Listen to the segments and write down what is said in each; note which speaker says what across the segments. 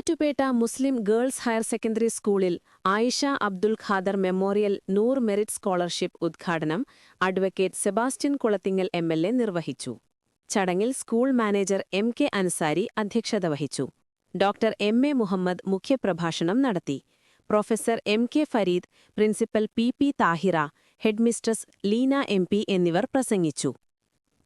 Speaker 1: മൂവാറ്റുപേട്ട Muslim girls higher secondary സ്കൂളിൽ Ayisha Abdul Khader memorial Noor merit scholarship ഉദ്ഘാടനം advocate Sebastian Kulathingal M L A നിർവഹിച്ചു ചടങ്ങിൽ school manager M K Ansari അധ്യക്ഷത വഹിച്ചു ഡോക്ടർ എം എ മുഹമ്മദ് മുഖ്യപ്രഭാഷണം നടത്തി professor M K Fareed principal P P Thahira headmistress Leena M എന്നിവർ പ്രസംഗിച്ചു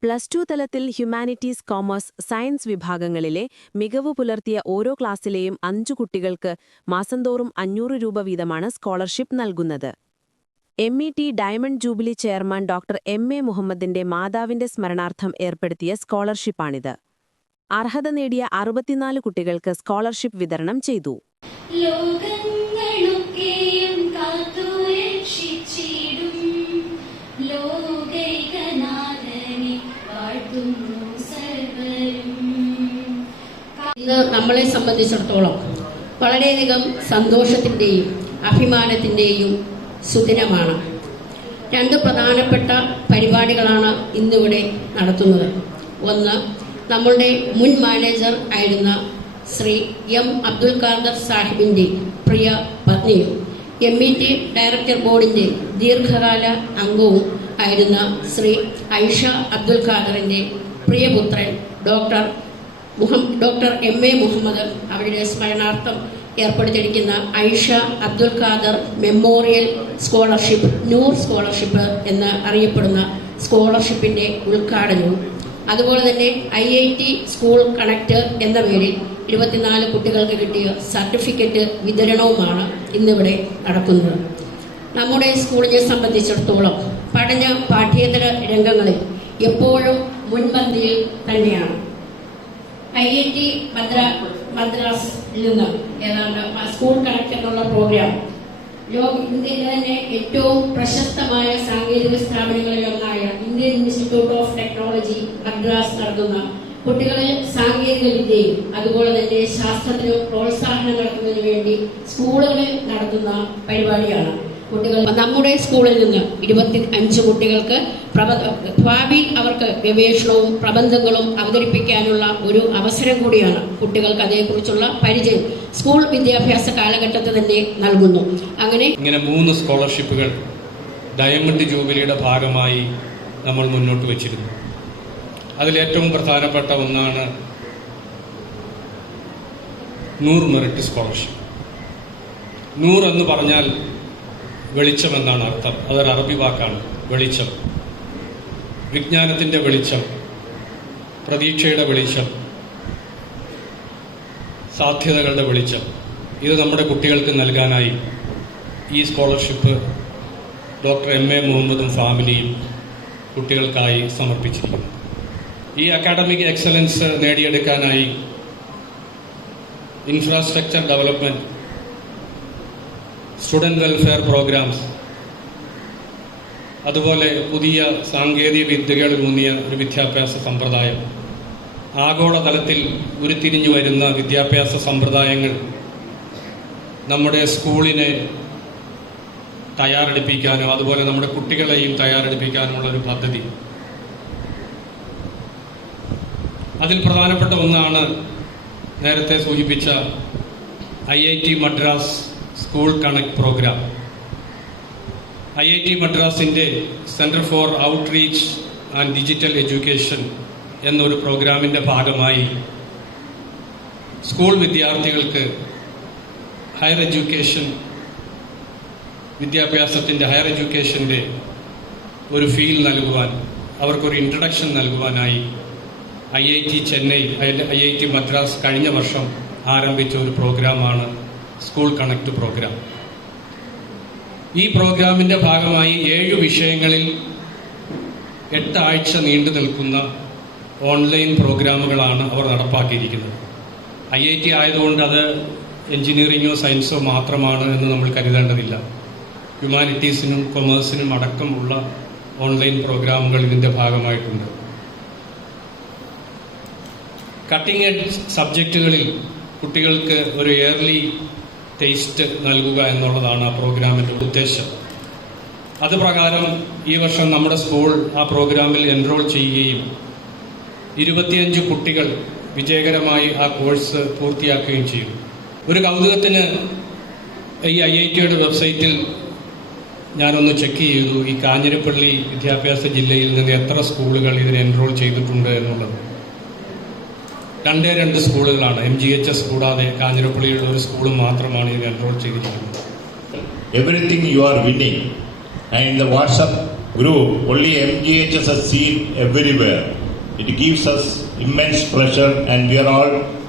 Speaker 1: പ്ലസ് ടു തലത്തിൽ ഹ്യൂമാനിറ്റീസ് കോമേഴ്സ് സയൻസ് വിഭാഗങ്ങളിലെ മികവ് പുലർത്തിയ ഓരോ ക്ലാസ്സിലെയും അഞ്ചു കുട്ടികൾക്ക് മാസംതോറും അഞ്ഞൂറ് രൂപ വീതമാണ് സ്കോളർഷിപ്പ് നൽകുന്നത് M E T diamond jubilee chairman doctor M A മുഹമ്മദിന്റെ മാതാവിന്റെ സ്മരണാർത്ഥം ഏർപ്പെടുത്തിയ സ്കോളർഷിപ്പാണിത് അർഹത നേടിയ അറുപത്തിനാല് കുട്ടികൾക്ക് സ്കോളർഷിപ്പ് വിതരണം ചെയ്തു
Speaker 2: ഇന്ന് നമ്മളെ സംബന്ധിച്ചിടത്തോളം വളരെയധികം സന്തോഷത്തിൻ്റെയും അഭിമാനത്തിൻ്റെയും സുദിനമാണ് രണ്ട് പ്രധാനപ്പെട്ട പരിപാടികളാണ് ഇന്നിവിടെ നടത്തുന്നത് ഒന്ന് നമ്മളുടെ മുൻ മാനേജർ ആയിരുന്ന ശ്രീ എം അബ്ദുൽ ഖാദർ സാഹിബിൻ്റെ പ്രിയ പത്നിയും എം ഇ ടി ഡയറക്ടർ ബോർഡിൻ്റെ ദീർഘകാല അംഗവും ആയിരുന്ന ശ്രീ ഐഷ അബ്ദുൽ ഖാദറിൻ്റെ പ്രിയപുത്രൻ doctor doctor M A Muhammad അവരുടെ സ്മരണാർത്ഥം ഏർപ്പെടുത്തിയിരിക്കുന്ന Aisha Abdul Khader memorial scholarship Noor scholarship എന്ന് അറിയപ്പെടുന്ന സ്കോളർഷിപ്പിൻ്റെ ഉദ്ഘാടനവും അതുപോലെ തന്നെ I I T school connect എന്ന പേരിൽ ഇരുപത്തിനാല് കുട്ടികൾക്ക് കിട്ടിയ സർട്ടിഫിക്കറ്റ് വിതരണവുമാണ് ഇന്നിവിടെ നടക്കുന്നത് നമ്മുടെ സ്കൂളിനെ സംബന്ധിച്ചിടത്തോളം പഠന പാഠ്യേതര രംഗങ്ങളിൽ എപ്പോഴും മുൻപന്തിയിൽ തന്നെയാണ് ഐ ഐ ടി മദ്രാസിൽ നിന്ന് ഏതാണ്ട് സ്കൂൾ കണക്ട് എന്നുള്ള പ്രോഗ്രാം ലോക ഇന്ത്യയിലെ തന്നെ ഏറ്റവും പ്രശസ്തമായ സാങ്കേതിക സ്ഥാപനങ്ങളിൽ ഒന്നായ Indian Institute of Technology Madras നടത്തുന്ന കുട്ടികളെ സാങ്കേതിക വിദ്യയും അതുപോലെ തന്നെ ശാസ്ത്രത്തിനും പ്രോത്സാഹനം നടത്തുന്നതിന് വേണ്ടി സ്കൂളുകളിൽ നടത്തുന്ന പരിപാടിയാണ് കുട്ടികൾ നമ്മുടെ സ്കൂളിൽ നിന്ന് ഇരുപത്തി അഞ്ച് കുട്ടികൾക്ക് പ്രബ അവർക്ക് ഗവേഷണവും പ്രബന്ധങ്ങളും അവതരിപ്പിക്കാനുള്ള ഒരു അവസരം കൂടിയാണ് കുട്ടികൾക്ക് അതേക്കുറിച്ചുള്ള പരിചയം സ്കൂൾ വിദ്യാഭ്യാസ കാലഘട്ടത്തിൽ തന്നെ നൽകുന്നു
Speaker 3: അങ്ങനെ ഇങ്ങനെ മൂന്ന് സ്കോളർഷിപ്പുകൾ ഡയമണ്ട് ജൂബിലിയുടെ ഭാഗമായി നമ്മൾ മുന്നോട്ട് വച്ചിരുന്നു അതിലേറ്റവും പ്രധാനപ്പെട്ട ഒന്നാണ് നൂറ് മെറിറ്റ് സ്കോളർഷിപ്പ് നൂറെന്ന് പറഞ്ഞാൽ വെളിച്ചം എന്നാണ് അർത്ഥം അതൊരു അറബി വാക്കാണ് വെളിച്ചം വിജ്ഞാനത്തിന്റെ വെളിച്ചം പ്രതീക്ഷയുടെ വെളിച്ചം സാധ്യതകളുടെ വെളിച്ചം ഇത് നമ്മുടെ കുട്ടികൾക്ക് നൽകാനായി ഈ സ്കോളർഷിപ്പ് ഡോക്ടർ എം എ മുഹമ്മദും ഫാമിലിയും കുട്ടികൾക്കായി സമർപ്പിച്ചിരിക്കുന്നു ഈ അക്കാഡമിക് എക്സലൻസ് നേടിയെടുക്കാനായി infrastructure development student welfare programmes അതുപോലെ പുതിയ സാങ്കേതിക വിദ്യകളിലൂന്നിയ ഒരു വിദ്യാഭ്യാസ സമ്പ്രദായം ആഗോളതലത്തിൽ ഉരുത്തിരിഞ്ഞു വരുന്ന വിദ്യാഭ്യാസ സമ്പ്രദായങ്ങൾ നമ്മുടെ സ്കൂളിനെ തയ്യാറെടുപ്പിക്കാനും അതുപോലെ നമ്മുടെ കുട്ടികളെയും തയ്യാറെടുപ്പിക്കാനുമുള്ള ഒരു പദ്ധതി അതിൽ പ്രധാനപ്പെട്ട ഒന്നാണ് നേരത്തെ സൂചിപ്പിച്ച I I T Madras school connect programme I I T മദ്രാസിൻ്റെ centre for outreach and digital education എന്നൊരു പ്രോഗ്രാമിൻ്റെ ഭാഗമായി സ്കൂൾ വിദ്യാർത്ഥികൾക്ക് ഹയർ എഡ്യൂക്കേഷൻ വിദ്യാഭ്യാസത്തിൻ്റെ ഹയർ എഡ്യൂക്കേഷൻ്റെ ഒരു ഫീൽ നൽകുവാൻ അവർക്കൊരു ഇൻട്രഡക്ഷൻ നൽകുവാനായി I I T Chennai I I T Madras കഴിഞ്ഞ വർഷം ആരംഭിച്ച ഒരു പ്രോഗ്രാമാണ് സ്കൂൾ കണക്ട് പ്രോഗ്രാം ഈ പ്രോഗ്രാമിൻ്റെ ഭാഗമായി ഏഴ് വിഷയങ്ങളിൽ എട്ടാഴ്ച നീണ്ടു നിൽക്കുന്ന ഓൺലൈൻ പ്രോഗ്രാമുകളാണ് അവർ നടപ്പാക്കിയിരിക്കുന്നത് ഐ ഐ ടി ആയതുകൊണ്ട് അത് എൻജിനീയറിങ്ങോ സയൻസോ മാത്രമാണ് എന്ന് നമ്മൾ കരുതേണ്ടതില്ല ഹ്യൂമാനിറ്റീസിനും കൊമേഴ്സിനും അടക്കമുള്ള ഓൺലൈൻ പ്രോഗ്രാമുകൾ ഇതിൻ്റെ ഭാഗമായിട്ടുണ്ട് കട്ടിംഗ് എഡ്ജ് സബ്ജക്റ്റുകളിൽ കുട്ടികൾക്ക് ഒരു എയർലി ടേസ്റ്റ് നൽകുക എന്നുള്ളതാണ് ആ പ്രോഗ്രാമിൻ്റെ ഉദ്ദേശം അത് പ്രകാരം ഈ വർഷം നമ്മുടെ സ്കൂൾ ആ പ്രോഗ്രാമിൽ എൻറോൾ ചെയ്യുകയും ഇരുപത്തിയഞ്ച് കുട്ടികൾ വിജയകരമായി ആ കോഴ്സ് പൂർത്തിയാക്കുകയും ചെയ്യും ഒരു കൗതുകത്തിന് ഈ ഐ ഐ ടിയുടെ വെബ്സൈറ്റിൽ ഞാനൊന്ന് ചെക്ക് ചെയ്തു ഈ കാഞ്ഞിരപ്പള്ളി വിദ്യാഭ്യാസ ജില്ലയിൽ നിന്ന് എത്ര സ്കൂളുകൾ ഇതിന് എൻറോൾ ചെയ്തിട്ടുണ്ട് എന്നുള്ളത് രണ്ടേ രണ്ട് സ്കൂളുകളാണ് എം ജി എച്ച് എസ് കൂടാതെ കാഞ്ഞിരപ്പള്ളിയിലുള്ള ഒരു സ്കൂൾ മാത്രമാണ് ഇത് കൺട്രോൾ ചെയ്തിരിക്കുന്നത്
Speaker 4: everything you are winning and in the WhatsApp group only M G H S S seen everywhere it gives us immense pressure and we are all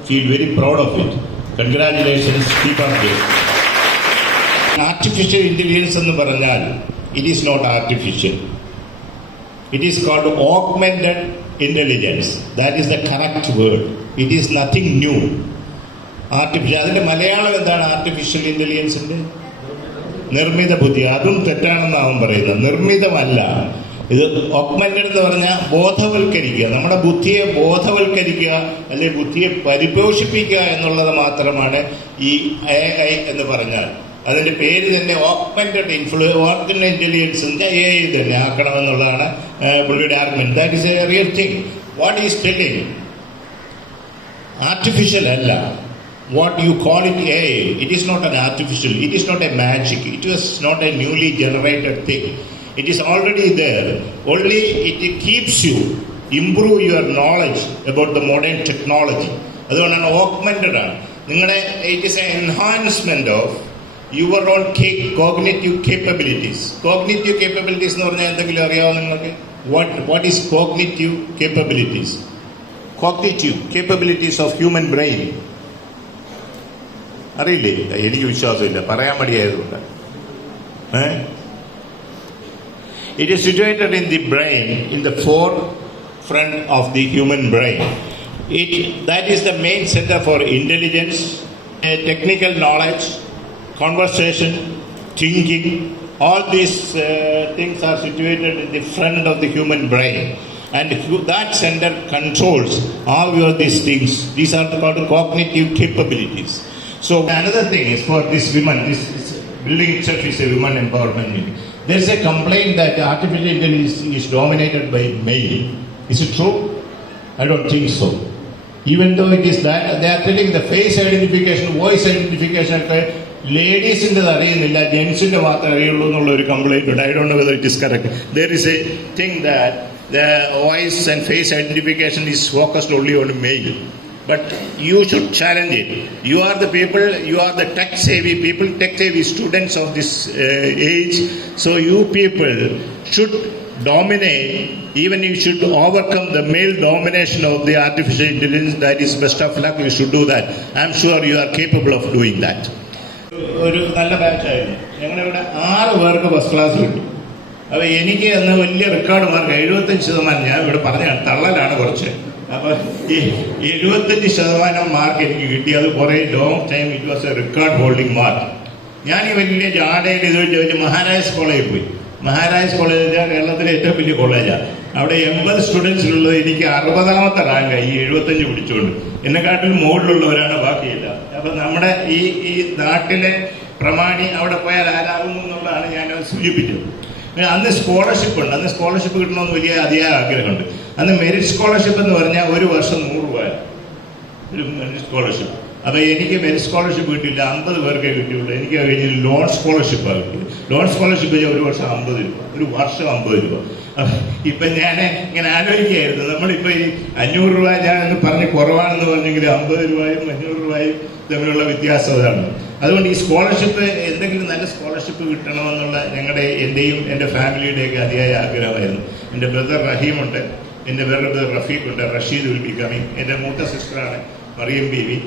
Speaker 4: feel very proud of it congratulations keep our day artificial intelligence എന്ന് പറഞ്ഞാൽ it is not artificial it is called augmented intelligence. That is the correct word. It is nothing new artificial അതിൻ്റെ മലയാളം എന്താണ് artificial ഇൻ്റലിജൻസിൻ്റെ നിർമ്മിത ബുദ്ധി അതും തെറ്റാണെന്ന് പറയുന്നത് നിർമ്മിതമല്ല ഇത് ഓഗ്മെൻറ്റഡ് എന്ന് പറഞ്ഞാൽ ബോധവൽക്കരിക്കുക നമ്മുടെ ബുദ്ധിയെ ബോധവൽക്കരിക്കുക അല്ലെ ബുദ്ധിയെ പരിപോഷിപ്പിക്കുക എന്നുള്ളത് മാത്രമാണ് ഈ എ ഐ എന്ന് പറഞ്ഞാൽ അതിൻ്റെ പേര് തന്നെ ഓഗ്മെൻറ്റഡ് ഇൻഫ്ലു ഓർഗൻ ഇൻ്റലിജൻസിൻ്റെ എ ഐ തന്നെ ആക്കണമെന്നുള്ളതാണ് പുള്ളിയുടെ argument that is a real thing what is telling artificial Allah. What you call it A, it is not an artificial, it is not a magic, it is not a newly generated thing. It is already there. Only it keeps you, improve your knowledge about the modern technology. augmented. It is an enhancement of your own cognitive capabilities. Cognitive capabilities, what, what is cognitive capabilities? Cognitive capabilities of human brain അറിയില്ലേ എനിക്ക് വിശ്വാസമില്ല പറയാൻ മടിയായതുകൊണ്ട് ഏഹ് It is situated in the brain, in the front of the human brain. It, that is the main center for intelligence, technical knowledge, conversation, thinking. All these uh, things are situated in the front of the human brain and that center controls all of these things. These are called cognitive capabilities. So another thing is for these women, this building itself is a women empowerment meeting. There is a complaint that artificial intelligence is dominated by male. Is it true? I don't think so. Even though it is that, they are telling the face identification, voice identification ഒക്കെ ലേഡീസിൻ്റെ അറിയുന്നില്ല ജെൻസിൻ്റെ മാത്രമേ അറിയുള്ളൂ എന്നുള്ള ഒരു complaint ഉണ്ട് I I don't know whether it is correct. There is a thing that the voice and face identification is focused only on male. But you should challenge it. You are the people, you are the tech savvy people, tech savvy students of this uh, age. So you people should dominate, even you should overcome the male domination of the artificial intelligence. That is best of luck, you should do that. I'm sure you are capable of doing that. ഒരു നല്ല ബാച്ചായിരുന്നു ഞങ്ങളിവിടെ ആറ് പേർക്ക് first class കിട്ടും അപ്പോൾ എനിക്ക് അന്ന് വലിയ റെക്കോർഡ് മാർക്ക് എഴുപത്തഞ്ച് ശതമാനം ഞാൻ ഇവിടെ പറഞ്ഞാണ് തള്ളലാണ് കുറച്ച് അപ്പോൾ ഈ എഴുപത്തഞ്ച് ശതമാനം മാർക്ക് എനിക്ക് കിട്ടി അത് കുറേ long time it was a record holding mark ഞാൻ ഈ വലിയ ജാടയിൽ ഇത് വെച്ച് മഹാരാജ് കോളേജിൽ പോയി മഹാരാജ് കോളേജ് കേരളത്തിലെ ഏറ്റവും വലിയ കോളേജാണ് അവിടെ എൺപത് സ്റ്റുഡൻസിലുള്ളത് എനിക്ക് അറുപതാമത്തെ റാങ്കായി ഈ എഴുപത്തഞ്ച് പിടിച്ചുകൊണ്ട് എന്നെക്കാട്ടിൽ മുകളിലുള്ളവരാണ് ബാക്കിയില്ല അപ്പം നമ്മുടെ ഈ ഈ നാട്ടിലെ പ്രമാണി അവിടെ പോയാൽ ആരാകുന്നു എന്നുള്ളതാണ് ഞാൻ സൂചിപ്പിച്ചത് അങ്ങനെ അന്ന് സ്കോളർഷിപ്പ് ഉണ്ട് അന്ന് സ്കോളർഷിപ്പ് കിട്ടണമെന്ന് വലിയ അതിയായ ആഗ്രഹമുണ്ട് അന്ന് മെറിറ്റ് സ്കോളർഷിപ്പ് എന്ന് പറഞ്ഞാൽ ഒരു വർഷം നൂറ് രൂപ ഒരു മെറിറ്റ് സ്കോളർഷിപ്പ് അപ്പോൾ എനിക്ക് മെറിറ്റ് സ്കോളർഷിപ്പ് കിട്ടിയില്ല അമ്പത് പേർക്കേ കിട്ടിയുള്ളൂ എനിക്ക് കഴിഞ്ഞ ലോൺ സ്കോളർഷിപ്പാണ് കിട്ടിയത് ലോൺ സ്കോളർഷിപ്പ് ഒരു വർഷം അമ്പത് രൂപ ഒരു വർഷം അമ്പത് രൂപ ഇപ്പം ഞാൻ ഇങ്ങനെ ആലോചിക്കുകയായിരുന്നു നമ്മളിപ്പോൾ ഈ അഞ്ഞൂറ് രൂപ ഞാൻ പറഞ്ഞ് കുറവാണെന്ന് പറഞ്ഞെങ്കിൽ അമ്പത് രൂപയും അഞ്ഞൂറ് രൂപയും തമ്മിലുള്ള വ്യത്യാസം അതാണ് അതുകൊണ്ട് ഈ സ്കോളർഷിപ്പ് എന്തെങ്കിലും നല്ല സ്കോളർഷിപ്പ് കിട്ടണമെന്നുള്ള ഞങ്ങളുടെ എൻ്റെയും എൻ്റെ ഫാമിലിയുടെയൊക്കെ അതിയായ ആഗ്രഹമായിരുന്നു എൻ്റെ ബ്രദർ റഹീമുണ്ട് എൻ്റെ വേറെ ബ്രദർ റഫീഖുണ്ട് റഷീദ് ഉൽ ബിക്കമി എൻ്റെ മൂത്ത സിസ്റ്ററാണ് മറിയം ബീവി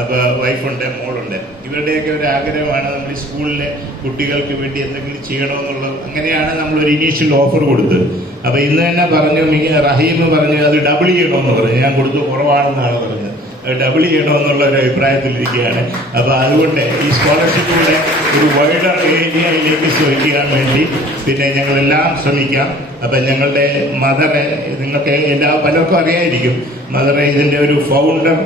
Speaker 4: അപ്പോൾ വൈഫുണ്ട് മോളുണ്ട് ഇവരുടെയൊക്കെ ഒരു ആഗ്രഹമാണ് നമ്മൾ ഈ സ്കൂളിലെ കുട്ടികൾക്ക് വേണ്ടി എന്തെങ്കിലും ചെയ്യണമെന്നുള്ളത് അങ്ങനെയാണ് നമ്മൾ ഒരു ഇനീഷ്യൽ ഓഫർ കൊടുത്തത് അപ്പോൾ ഇന്ന് തന്നെ പറഞ്ഞു റഹീം പറഞ്ഞു അത് ഡബിൾ ചെയ്യണമെന്ന് പറഞ്ഞു ഞാൻ കൊടുത്തു കുറവാണെന്നാണ് പറഞ്ഞത് ഡബിൾ ചെയ്യണമെന്നുള്ള ഒരു അഭിപ്രായത്തിലിരിക്കുകയാണ് അപ്പോൾ അതുകൊണ്ട് ഈ സ്കോളർഷിപ്പിലൂടെ ഒരു വൈഡർ ഏരിയയിലേക്ക് ശ്രമിക്കാൻ വേണ്ടി പിന്നെ ഞങ്ങളെല്ലാം ശ്രമിക്കാം അപ്പൊ ഞങ്ങളുടെ മദറെ നിങ്ങൾക്ക് എല്ലാ പലർക്കും അറിയായിരിക്കും മദറെ ഇതിന്റെ ഒരു ഫൗണ്ടർ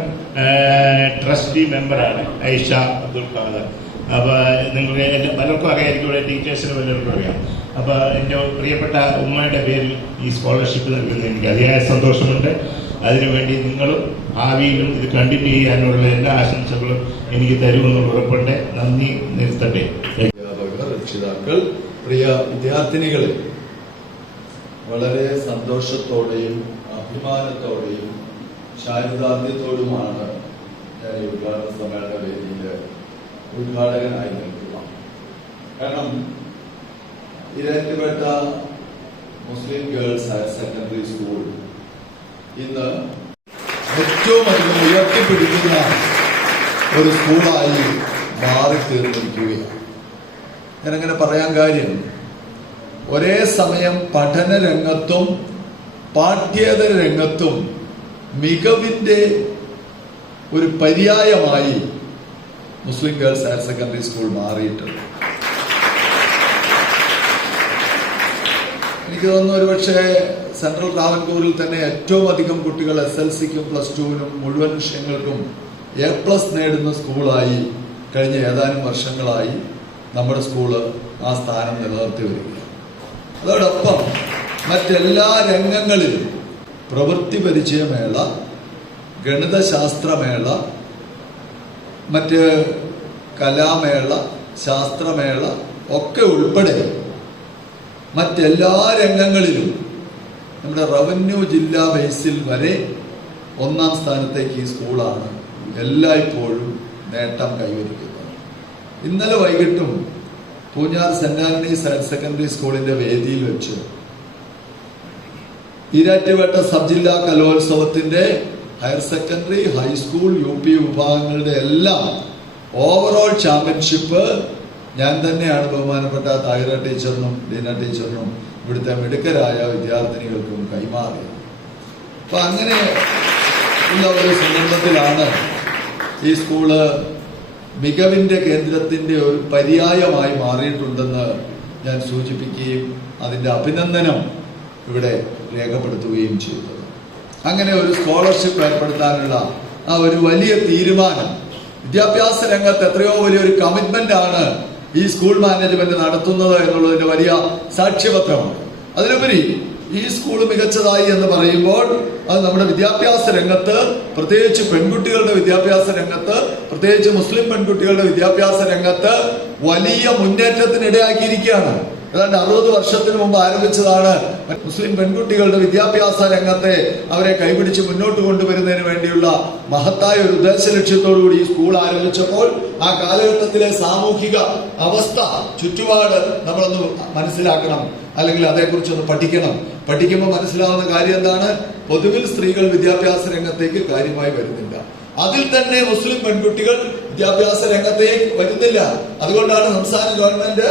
Speaker 4: ട്രസ്റ്റി മെമ്പറാണ് ഐഷ അബ്ദുൾ ഖാദർ അപ്പോൾ നിങ്ങൾക്ക് പലർക്കും അറിയായിരിക്കും ഇവിടെ ടീച്ചേഴ്സിന് പലർക്കും അറിയാം അപ്പോൾ എന്റെ പ്രിയപ്പെട്ട ഉമ്മയുടെ പേരിൽ ഈ സ്കോളർഷിപ്പ് നൽകുന്നതിന് എനിക്ക് അതിയായ സന്തോഷമുണ്ട് അതിനുവേണ്ടി നിങ്ങളും ഭാവിയിലും ഇത് കണ്ടിന്യൂ ചെയ്യാനുള്ള എല്ലാ ആശംസകളും എനിക്ക് തരുമെന്ന് ഉറപ്പട്ടെ നന്ദി നിർത്തട്ടെ അധ്യാപകർ രക്ഷിതാക്കൾ പ്രിയ വിദ്യാർത്ഥിനികളെ വളരെ സന്തോഷത്തോടെയും അഭിമാനത്തോടെയും ശാരദാന്ത്യത്തോടുമാണ് ഞാൻ ഈ ഉദ്ഘാടന സമ്മേളന വേദിയിൽ ഉദ്ഘാടകനായി നിൽക്കുക കാരണം ഇരട്ടപ്പെട്ട Muslim girls higher secondary school ഇന്ന് ഏറ്റവും അധികം ഉയർത്തിപ്പിടിക്കുന്ന ഒരു സ്കൂളായി മാറി തീർന്നിരിക്കുകയാണ് ഞാനങ്ങനെ പറയാൻ കാര്യം ഒരേ സമയം പഠന രംഗത്തും പാഠ്യേതര രംഗത്തും മികവിൻ്റെ ഒരു പര്യായമായി Muslim girls higher secondary school മാറിയിട്ടുണ്ട് എനിക്ക് തോന്നുന്നു ഒരുപക്ഷെ സെൻട്രൽ ട്രാവൻകൂറിൽ തന്നെ ഏറ്റവും അധികം കുട്ടികൾ എസ് എൽ സിക്കും പ്ലസ് ടുവിനും മുഴുവൻ വിഷയങ്ങൾക്കും എ പ്ലസ് നേടുന്ന സ്കൂളായി കഴിഞ്ഞ ഏതാനും വർഷങ്ങളായി നമ്മുടെ സ്കൂള് ആ സ്ഥാനം നിലനിർത്തി വരിക അതോടൊപ്പം മറ്റെല്ലാ രംഗങ്ങളിലും പ്രവൃത്തി പരിചയമേള ഗണിതശാസ്ത്രമേള മറ്റ് കലാമേള ശാസ്ത്രമേള ഒക്കെ ഉൾപ്പെടെ മറ്റെല്ലാ രംഗങ്ങളിലും നമ്മുടെ റവന്യൂ ജില്ലാ ബേസിൽ വരെ ഒന്നാം സ്ഥാനത്തേക്ക് ഈ സ്കൂളാണ് എല്ലായ്പ്പോഴും നേട്ടം കൈവരിക്കുന്നത് ഇന്നലെ വൈകിട്ടും Poonjar saint Antony's higher secondary സ്കൂളിന്റെ വേദിയിൽ വെച്ച് ഈരാറ്റുപേട്ട സബ് ജില്ലാ കലോത്സവത്തിന്റെ higher secondary high school U P വിഭാഗങ്ങളുടെ എല്ലാം ഓവറോൾ ചാമ്പ്യൻഷിപ്പ് ഞാൻ തന്നെയാണ് ബഹുമാനപ്പെട്ട തായിര ടീച്ചറിനും ലീന ടീച്ചറിനും ഇവിടുത്തെ മിടുക്കരായ വിദ്യാർത്ഥിനികൾക്കും കൈമാറിയത് അപ്പൊ അങ്ങനെ ഉള്ള ഒരു സന്ദർഭത്തിലാണ് ഈ സ്കൂള് മികവിന്റെ കേന്ദ്രത്തിന്റെ ഒരു പര്യായമായി മാറിയിട്ടുണ്ടെന്ന് ഞാൻ സൂചിപ്പിക്കുകയും അതിന്റെ അഭിനന്ദനം ഇവിടെ രേഖപ്പെടുത്തുകയും ചെയ്തത് അങ്ങനെ ഒരു സ്കോളർഷിപ്പ് ഏർപ്പെടുത്താനുള്ള ആ ഒരു വലിയ തീരുമാനം വിദ്യാഭ്യാസ രംഗത്ത് എത്രയോ വലിയൊരു കമ്മിറ്റ്മെന്റ് ആണ് ഈ സ്കൂൾ മാനേജ്മെന്റ് നടത്തുന്നത് എന്നുള്ളതിന്റെ വലിയ സാക്ഷ്യപത്രമാണ് അതിനുപരി ഈ സ്കൂൾ മികച്ചതായി എന്ന് പറയുമ്പോൾ അത് നമ്മുടെ വിദ്യാഭ്യാസ രംഗത്ത് പ്രത്യേകിച്ച് പെൺകുട്ടികളുടെ വിദ്യാഭ്യാസ രംഗത്ത് പ്രത്യേകിച്ച് മുസ്ലിം പെൺകുട്ടികളുടെ വിദ്യാഭ്യാസ രംഗത്ത് വലിയ മുന്നേറ്റത്തിനിടയാക്കിയിരിക്കുകയാണ് ഏതാണ്ട് അറുപത് വർഷത്തിന് മുമ്പ് ആരംഭിച്ചതാണ് മുസ്ലിം പെൺകുട്ടികളുടെ വിദ്യാഭ്യാസ രംഗത്തെ അവരെ കൈപിടിച്ച് മുന്നോട്ട് കൊണ്ടുവരുന്നതിന് വേണ്ടിയുള്ള മഹത്തായ ഒരു ഉദ്ദേശ ലക്ഷ്യത്തോടുകൂടി ഈ സ്കൂൾ ആരംഭിച്ചപ്പോൾ ആ കാലഘട്ടത്തിലെ സാമൂഹിക അവസ്ഥ ചുറ്റുപാട് നമ്മളൊന്ന് മനസ്സിലാക്കണം അല്ലെങ്കിൽ അതേക്കുറിച്ചൊന്ന് പഠിക്കണം പഠിക്കുമ്പോൾ മനസ്സിലാവുന്ന കാര്യം എന്താണ് പൊതുവിൽ സ്ത്രീകൾ വിദ്യാഭ്യാസ രംഗത്തേക്ക് കാര്യമായി വരുന്നില്ല അതിൽ തന്നെ മുസ്ലിം പെൺകുട്ടികൾ വിദ്യാഭ്യാസ രംഗത്തേക്ക് വരുന്നില്ല അതുകൊണ്ടാണ് സംസ്ഥാന ഗവൺമെന്റ്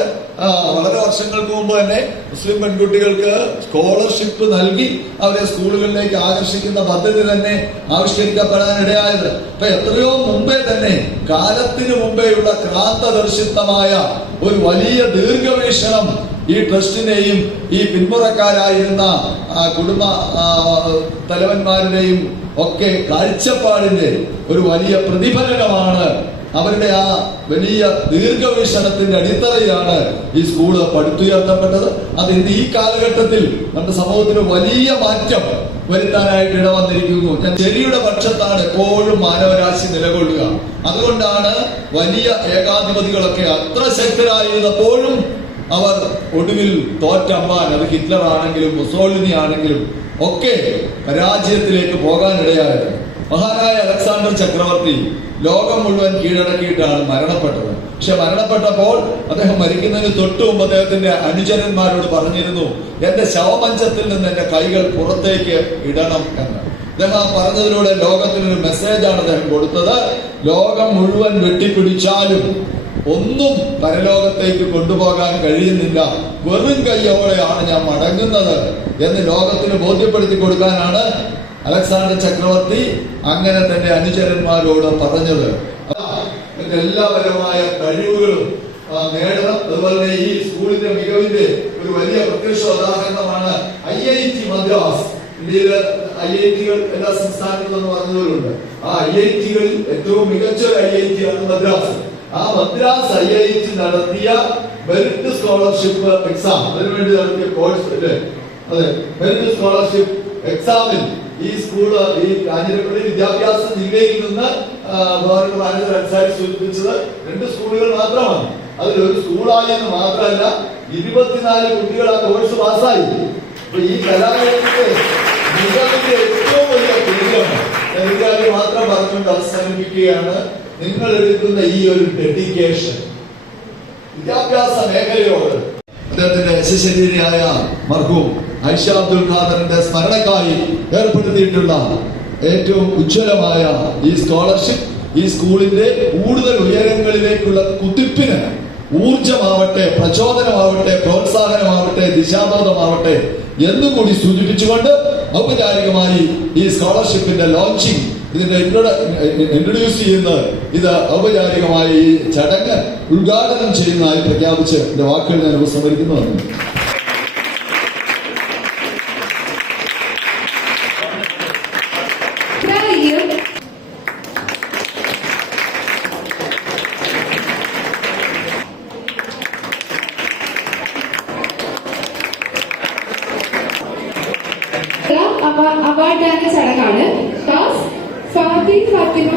Speaker 4: വളരെ വർഷങ്ങൾക്ക് മുമ്പ് തന്നെ മുസ്ലിം പെൺകുട്ടികൾക്ക് സ്കോളർഷിപ്പ് നൽകി അവരെ സ്കൂളുകളിലേക്ക് ആകർഷിക്കുന്ന പദ്ധതി തന്നെ ആവിഷ്കരിക്കപ്പെടാൻ ഇടയായത് ഇപ്പൊ എത്രയോ മുമ്പേ തന്നെ കാലത്തിനു മുമ്പേയുള്ള ക്രാന്തദർശിത്തമായ ഒരു വലിയ ദീർഘവീക്ഷണം ഈ ട്രസ്റ്റിനെയും ഈ പിന്മുറക്കാരായിരുന്ന കുടുംബ തലവന്മാരുടെയും ഒക്കെ കാഴ്ചപ്പാടിന്റെ ഒരു വലിയ പ്രതിഫലനമാണ് അവരുടെ ആ വലിയ ദീർഘവീക്ഷണത്തിന്റെ അടിത്തറയാണ് ഈ സ്കൂള് പടുത്തുയർത്തപ്പെട്ടത് അത് ഇന്ന് ഈ കാലഘട്ടത്തിൽ നമ്മുടെ സമൂഹത്തിന് വലിയ മാറ്റം വരുത്താനായിട്ട് ഇടവന്നിരിക്കുന്നു ഞാൻ ശരിയുടെ പക്ഷത്താണ് എപ്പോഴും മാനവരാശി നിലകൊള്ളുക അതുകൊണ്ടാണ് വലിയ ഏകാധിപതികളൊക്കെ അത്ര ശക്തരായിരുന്നപ്പോഴും അവർ ഒടുവിൽ തോറ്റമ്പാൻ അത് ഹിറ്റ്ലർ ആണെങ്കിലും മുസോളിനി ആണെങ്കിലും ഒക്കെ പരാജയത്തിലേക്ക് പോകാനിടയായത് മഹാനായ അലക്സാണ്ടർ ചക്രവർത്തി ലോകം മുഴുവൻ കീഴടക്കിയിട്ടാണ് മരണപ്പെട്ടത് പക്ഷെ മരണപ്പെട്ടപ്പോൾ അദ്ദേഹം മരിക്കുന്നതിന് തൊട്ടു മുമ്പ് അദ്ദേഹത്തിന്റെ അനുചരന്മാരോട് പറഞ്ഞിരുന്നു എന്റെ ശവമഞ്ചത്തിൽ നിന്ന് എന്റെ കൈകൾ പുറത്തേക്ക് ഇടണം എന്ന് അദ്ദേഹം ആ പറഞ്ഞതിലൂടെ ലോകത്തിനൊരു മെസ്സേജാണ് അദ്ദേഹം കൊടുത്തത് ലോകം മുഴുവൻ വെട്ടിപ്പിടിച്ചാലും ഒന്നും പരലോകത്തേക്ക് കൊണ്ടുപോകാൻ കഴിയുന്നില്ല വെറും കയ്യോടെയാണ് ഞാൻ മടങ്ങുന്നത് എന്ന് ലോകത്തിന് ബോധ്യപ്പെടുത്തി കൊടുക്കാനാണ് അലക്സാണ്ടർ ചക്രവർത്തി അങ്ങനെ തന്റെ അനുചരന്മാരോട് പറഞ്ഞത് എല്ലാപരമായ കഴിവുകളും നേടണം അതുപോലെ ഈ സ്കൂളിന്റെ മികവിന്റെ ഒരു വലിയ പ്രത്യക്ഷ ഉദാഹരണമാണ് ഐ ഐ ടി മദ്രാസ് ഇന്ത്യയിലെ ഐ ഐ ടികൾ എല്ലാ സംസ്ഥാനങ്ങളും എന്ന് ആ ഐ ഐ ടികളിൽ ഏറ്റവും മികച്ച ഒരു ഐ ഐ ടി ആണ് മദ്രാസ് ആ മദ്രാസ് ഐ ഐ ടി നടത്തിയ മെറിറ്റ് സ്കോളർഷിപ്പ് എക്സാം അതിനുവേണ്ടി നടത്തിയ കോഴ്സ് അല്ലേ അതെ മെറിറ്റ് സ്കോളർഷിപ്പ് എക്സാമിൽ ഈ സ്കൂൾ ഈ കാഞ്ഞിരപ്പള്ളി വിദ്യാഭ്യാസ ജില്ലയിൽ നിന്ന് മാനേജർ സൂചിപ്പിച്ചത് രണ്ട് സ്കൂളുകൾ മാത്രമാണ് അതിൽ ഒരു സ്കൂളായെന്ന് മാത്രമല്ല ഇരുപത്തിനാല് കുട്ടികൾ ആ കോഴ്സ് പാസ്സായി ഈ കലാലയത്തിന്റെ മികവിന്റെ ഏറ്റവും വലിയ കേന്ദ്രമാണ് മാത്രം പറഞ്ഞുകൊണ്ട് അവസാനിപ്പിക്കുകയാണ് നിങ്ങൾ എടുക്കുന്ന ഈ ഒരു ഡെഡിക്കേഷൻ വിദ്യാഭ്യാസ മേഖലയോട് അദ്ദേഹത്തിന്റെ ശിശരീരിയായ മർഹൂം ഐഷ അബ്ദുൽ ഖാദറിന്റെ സ്മരണക്കായി ഏർപ്പെടുത്തിയിട്ടുള്ള ഏറ്റവും ഉജ്ജ്വലമായ ഈ സ്കോളർഷിപ്പ് ഈ സ്കൂളിന്റെ കൂടുതൽ ഉയരങ്ങളിലേക്കുള്ള കുതിപ്പിന് ഊർജമാവട്ടെ പ്രചോദനമാവട്ടെ പ്രോത്സാഹനമാവട്ടെ ദിശാബോധമാവട്ടെ എന്നുകൂടി സൂചിപ്പിച്ചുകൊണ്ട് ഔപചാരികമായി ഈ സ്കോളർഷിപ്പിന്റെ ലോഞ്ചിങ് ഇതിന്റെ ഇൻട്രൊഡ്യൂസ് ചെയ്യുന്ന ഇത് ഔപചാരികമായ ഈ ചടങ്ങ് ഉദ്ഘാടനം ചെയ്യുന്നതായി പ്രഖ്യാപിച്ച് എന്റെ വാക്കുകൾ ഞാൻ ഉപസംഹരിക്കുന്നതാണ് അവാർഡ് ദാന ചടങ്ങാണ് ഫാത്തിമ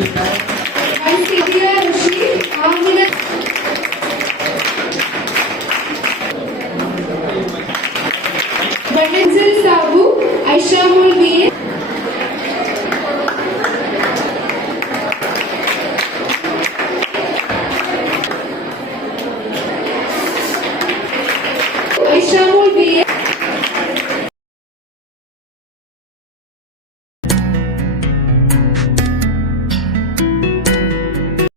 Speaker 4: Amém.